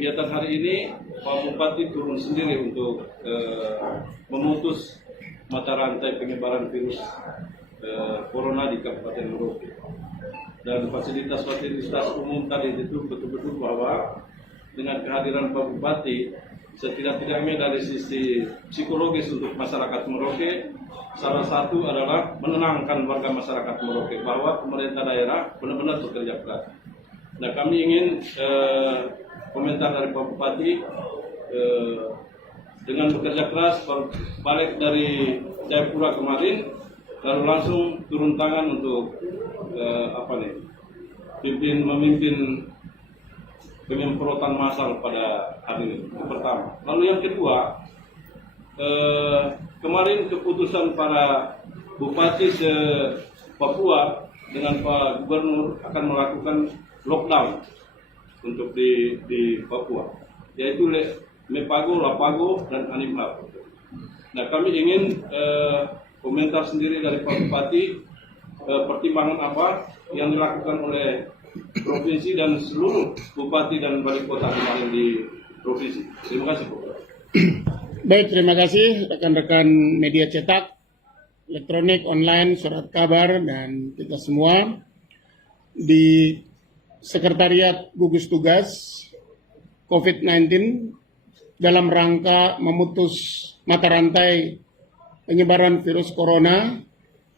kegiatan hari ini Pak Bupati turun sendiri untuk memutus mata rantai penyebaran virus corona di Kabupaten Merauke. Dan fasilitas-fasilitas umum tadi itu betul-betul bahwa dengan kehadiran Pak Bupati, setidak-tidaknya dari sisi psikologis untuk masyarakat Merauke, salah satu adalah menenangkan warga masyarakat Merauke bahwa pemerintah daerah benar-benar bekerja keras. Nah, kami ingin komentar dari Pak Bupati dengan bekerja keras balik dari Jayapura kemarin, lalu langsung turun tangan untuk memimpin penyemprotan massal pada hari ini. Yang pertama. Lalu yang kedua, kemarin keputusan para bupati se Papua dengan Pak Gubernur akan melakukan lockdown untuk di Papua, yaitu Mepago, Lapago, dan Animal. Nah, kami ingin komentar sendiri dari Pak Bupati, pertimbangan apa yang dilakukan oleh provinsi dan seluruh bupati dan wali kota kemarin di provinsi. Terima kasih, Pak. Baik, terima kasih rekan-rekan media cetak, elektronik, online, surat kabar, dan kita semua di Sekretariat Gugus Tugas COVID-19 dalam rangka memutus mata rantai penyebaran virus corona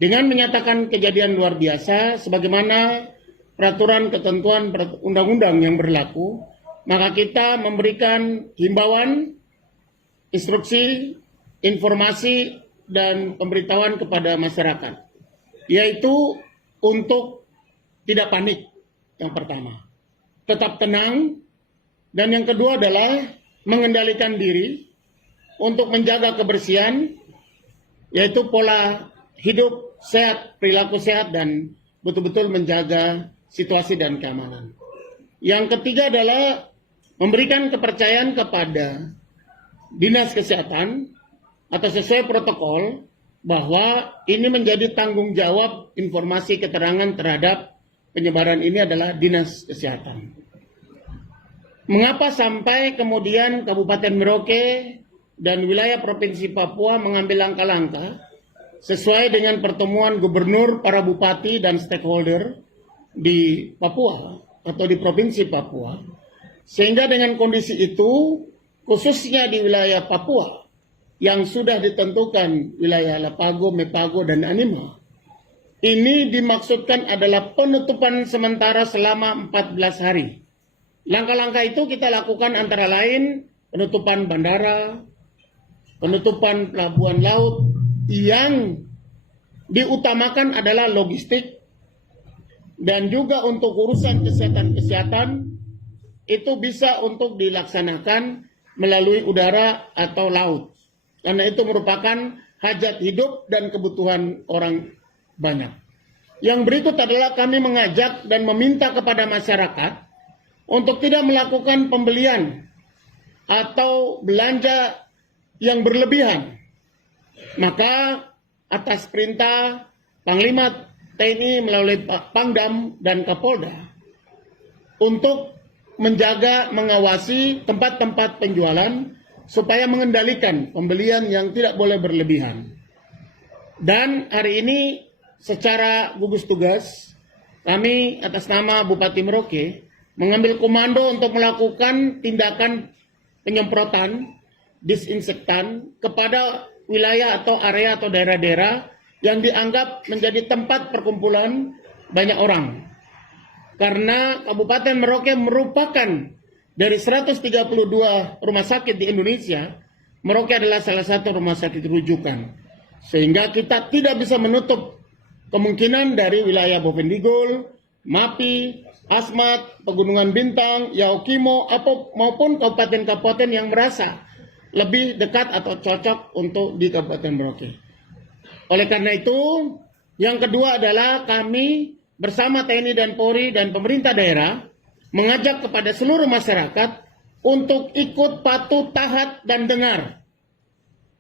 dengan menyatakan kejadian luar biasa sebagaimana peraturan ketentuan undang-undang yang berlaku, maka kita memberikan himbauan, instruksi, informasi, dan pemberitahuan kepada masyarakat, yaitu untuk tidak panik. Yang pertama, tetap tenang, dan yang kedua adalah mengendalikan diri untuk menjaga kebersihan, yaitu pola hidup sehat, perilaku sehat, dan betul-betul menjaga situasi dan keamanan. Yang ketiga adalah memberikan kepercayaan kepada Dinas Kesehatan atau sesuai protokol bahwa ini menjadi tanggung jawab informasi keterangan terhadap penyebaran ini adalah Dinas Kesehatan. Mengapa sampai kemudian Kabupaten Merauke dan wilayah Provinsi Papua mengambil langkah-langkah sesuai dengan pertemuan gubernur, para bupati, dan stakeholder di Papua atau di Provinsi Papua, sehingga dengan kondisi itu, khususnya di wilayah Papua yang sudah ditentukan wilayah Lapago, Mepago, dan Anima, ini dimaksudkan adalah penutupan sementara selama 14 hari. Langkah-langkah itu kita lakukan antara lain penutupan bandara, penutupan pelabuhan laut, yang diutamakan adalah logistik, dan juga untuk urusan kesehatan itu bisa untuk dilaksanakan melalui udara atau laut, karena itu merupakan hajat hidup dan kebutuhan orang banyak. Yang berikut adalah kami mengajak dan meminta kepada masyarakat untuk tidak melakukan pembelian atau belanja yang berlebihan. Maka atas perintah Panglima TNI melalui Pangdam dan Kapolda untuk menjaga, mengawasi tempat-tempat penjualan supaya mengendalikan pembelian yang tidak boleh berlebihan. Dan hari ini secara gugus tugas kami atas nama Bupati Merauke mengambil komando untuk melakukan tindakan penyemprotan disinfektan kepada wilayah atau area atau daerah-daerah yang dianggap menjadi tempat perkumpulan banyak orang. Karena Kabupaten Merauke merupakan dari 132 rumah sakit di Indonesia, Merauke adalah salah satu rumah sakit rujukan. Sehingga kita tidak bisa menutup kemungkinan dari wilayah Bovendigul, Mapi, Asmat, Pegunungan Bintang, Yaukimo, maupun kabupaten-kabupaten yang merasa lebih dekat atau cocok untuk di Kabupaten Merauke. Oleh karena itu, yang kedua adalah kami bersama TNI dan Polri dan pemerintah daerah mengajak kepada seluruh masyarakat untuk ikut patuh, taat, dan dengar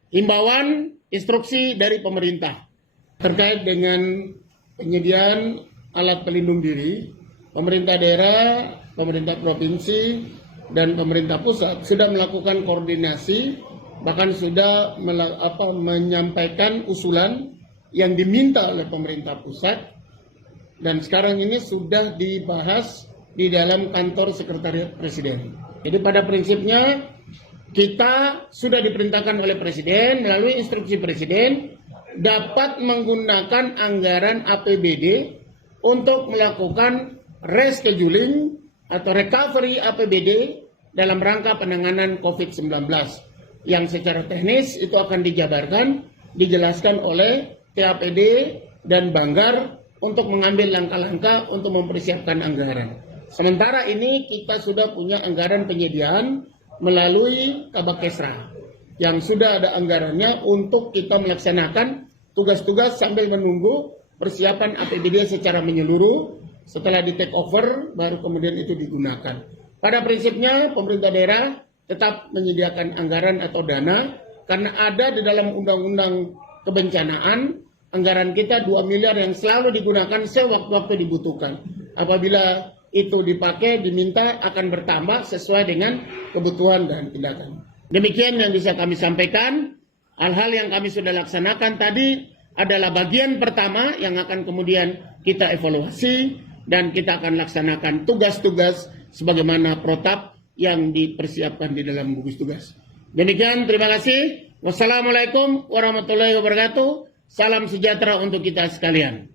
himbauan instruksi dari pemerintah terkait dengan penyediaan alat pelindung diri. Pemerintah daerah, pemerintah provinsi, dan pemerintah pusat sudah melakukan koordinasi, bahkan sudah menyampaikan usulan yang diminta oleh pemerintah pusat, dan sekarang ini sudah dibahas di dalam kantor sekretariat presiden. Jadi pada prinsipnya kita sudah diperintahkan oleh presiden melalui instruksi presiden dapat menggunakan anggaran APBD untuk melakukan rescheduling atau recovery APBD dalam rangka penanganan COVID-19 yang secara teknis itu akan dijabarkan, dijelaskan oleh TAPD dan Banggar untuk mengambil langkah-langkah untuk mempersiapkan anggaran. Sementara ini kita sudah punya anggaran penyediaan melalui Kabakesra yang sudah ada anggarannya untuk kita melaksanakan tugas-tugas sambil menunggu persiapan APBD secara menyeluruh. Setelah di take over baru kemudian itu digunakan. Pada prinsipnya pemerintah daerah tetap menyediakan anggaran atau dana karena ada di dalam undang-undang kebencanaan anggaran kita 2 miliar yang selalu digunakan sewaktu-waktu dibutuhkan. Apabila itu dipakai, diminta akan bertambah sesuai dengan kebutuhan dan tindakan. Demikian yang bisa kami sampaikan. Hal-hal yang kami sudah laksanakan tadi adalah bagian pertama yang akan kemudian kita evaluasi dan kita akan laksanakan tugas-tugas sebagaimana protap yang dipersiapkan di dalam gugus tugas. Demikian, terima kasih. Wassalamualaikum warahmatullahi wabarakatuh. Salam sejahtera untuk kita sekalian.